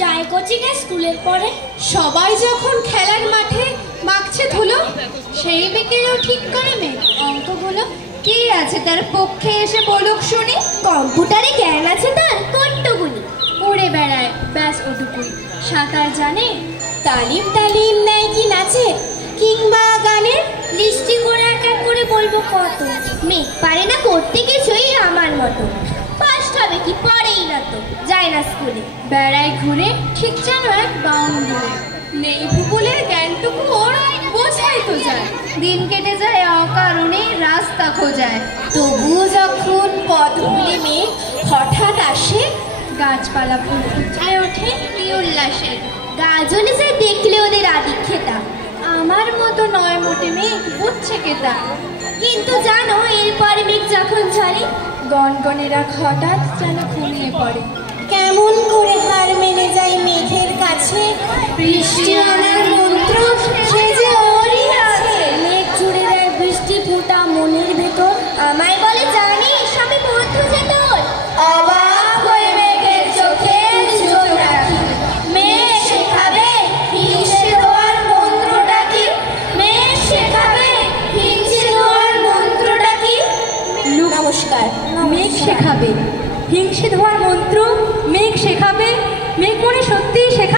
যায় কোচিংয়ে স্কুলের পরে। সবাই যখন খেলার মাঠে মাখছে ধুলো, সেই বিকেলেও ঠিক করে মেয়ে অঙ্কগুলো। কি আছে তার পক্ষে এসে বলুক শুনি? কম্পিউটারে জ্ঞান আছে তার কট্টগুলি। উড়ে বেড়ায় ব্যাস ওটুকুই। সাঁতার জানে, তালিম টালিম নেয় কি নাচে কিংবা গানের লিস্টি করে এক এক করে বলবো কত। মেয়ে পারে না করতে কিছুই আমার মতো। ফার্স্ট হবে কি পরেই না তো, যায় না স্কুলে। বেড়ায় ঘুরে ঠিক যেন এক বাউন্ডুলে। নেই ভূগোলের জ্ঞানটুকু ওর বোঝাই তো যায়। দিন কেটে যায় অকারণে রাস্তা খোঁজায়। তবুও যখন পথ ভুলে মেয়ে হঠাৎ আসে, গাছপালা ফুল ফুটায় ওঠে কি উল্লাসে। গাজনে সে দেখলে ওদের আদি খেতা। আমার মতো নয় মোটে মেঘ বুঝছে কেতা। কিন্তু জানো এরপর মেঘ যখন ঝরে, গনগনেরা হঠাৎ যেন ঘুমিয়ে পড়ে। কেমন করে হার মেনে যায় মেঘের কাছে। বৃষ্টি আনার মন্ত্র সে যে ওরই আছে। মেঘ জুড়ে দেয় বৃষ্টি ফোঁটা মনের ভেতর। আমায় বলে জানিস আমি বন্ধু যে তোর। অবাক হয়ে মেঘের চোখে জোর রাখি। মেঘ শেখাবে হিংসে ধোয়ার মন্ত্রটা কি। মেঘ শেখাবে হিংসে ধোয়ার মন্ত্রটা কি। নমস্কার। মেঘ শেখাবে হিংসে ধোয়ার মন্ত্র। মেঘ শেখাবে। মেঘ মনে সত্যিই শেখাবে।